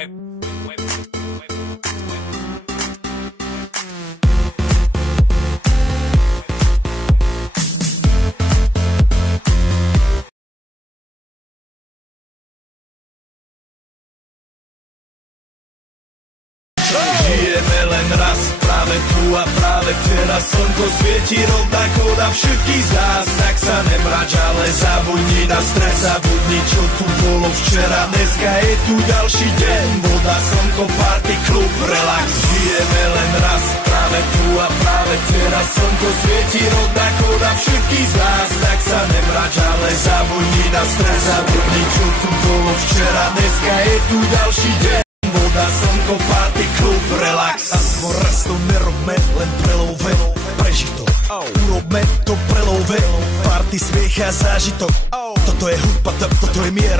Žijeme len raz, práve tu a práve teraz. Slnko svieti rovnako na všetkých z nás. Tak sa nemrač, ale zabudni na stres. Zabudni, čo tu bolo včera. Dneska je tu ďalší deň. Voda, slnko, party, klub, relax. Žijeme len raz, práve tu a práve teraz. Slnko svieti rovnako na všetkých z nás. Tak sa nemrač, ale zabudni na stres. Zabudni, čo tu bolo včera. Dneska je tu ďalší deň. Voda, slnko, party, klub, relax. Aspoň raz to nerobme, len prelove. Preži to, urobme to prelove. Party, smiech a zážitok. Toto je hudba, toto je mier.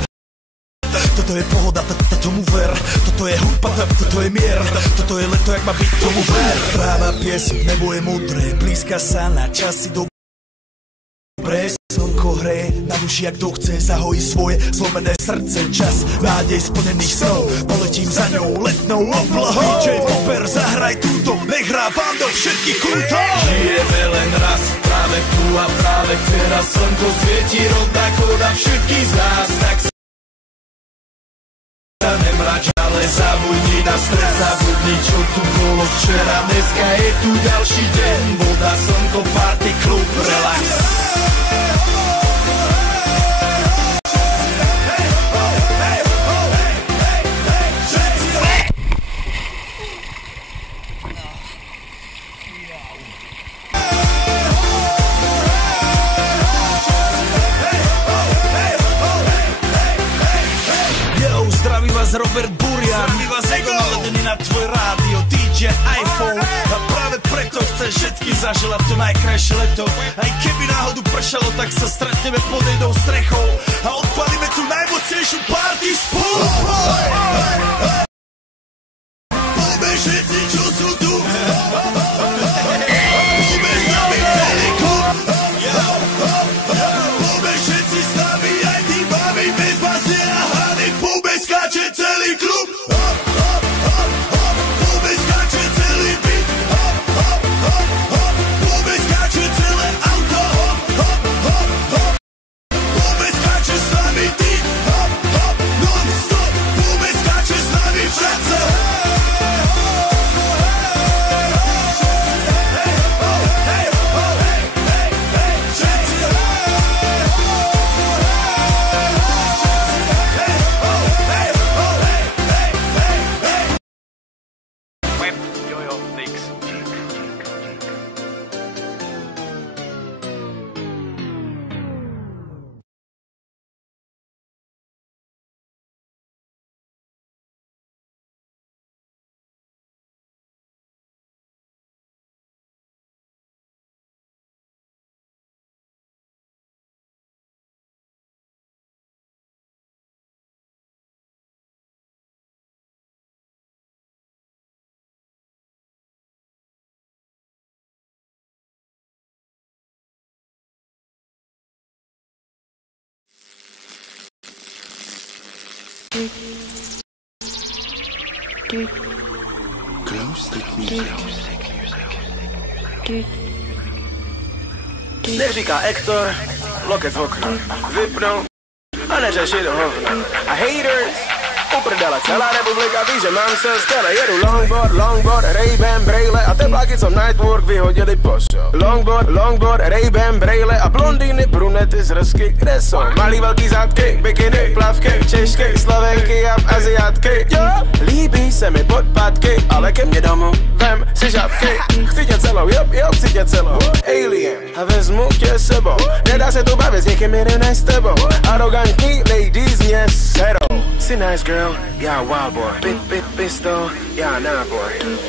Toto je pohoda, tomu ver. Toto je hudba, toto je mier. Toto je leto, jak má byť, tomu ver. Práva pieseň, nebo je múdre. Blízka sa na časy do slnko hreje na duši, jak kto chce, zahojí svoje zlomené srdce. Čas nádej splnených snov, poletím za ňou letnou oblohou. DJ Popper, zahraj túto, nech hrá vám do všetkých kútov. Žijeme len raz, práve tu a práve teraz. Slnko svieti rovnako na všetkých z nás. Tak sa nemrač, ale zabudni na stres. Zabudni, čo tu bolo včera. Dneska je tu ďalší deň. Voda, slnko, party, klub, relax. Zdraví vás Robert Burian, zdraví vás Ego naladený na tvoj rádio, DJ iPhone. A práve preto chceš všetky zaželať to najkrajšie leto. Aj keby náhodu pršalo, tak sa stretneme pod jednou strechou a odpalíme tú najmocnejšiu party spolu. Poďme všetci, čo sú tu. Poďme s nami celý klub. Poďme všetci s nami, aj tí babi bez basie a hany. Poďme skáče celý klub. Poďme skáče celý byt. Poďme skáče celé auto. Poďme skáče s nami ty. Non-stop. Poďme skáče s nami všetci. Nech říká Hector, lokec v oknu, vypnou a neřeši do hovna. A haters, uprdele celá republika ví, že mám se skvěle. Jedu longboard, Ray-Ban, brejle a tepláky, co Nightwork vyhodili pošo. Longboard, Ray-Ban, brejle a blondýny, brunety z Rsky, kde jsou? Malý velký zadky, bikiny, plavky, češky, slovenky a aziatky. Jo, líbí se mi podpatky, ale ke mně domů vem si žabky. Chci tě celou, jo, chci tě celou. Alien, a vezmu tě sebou. Nedá se tu bavit s někým jiným než s tebou. Arrogantní ladies mě serou. Jsi nice girl, já wild boy. Pistol, já náboj.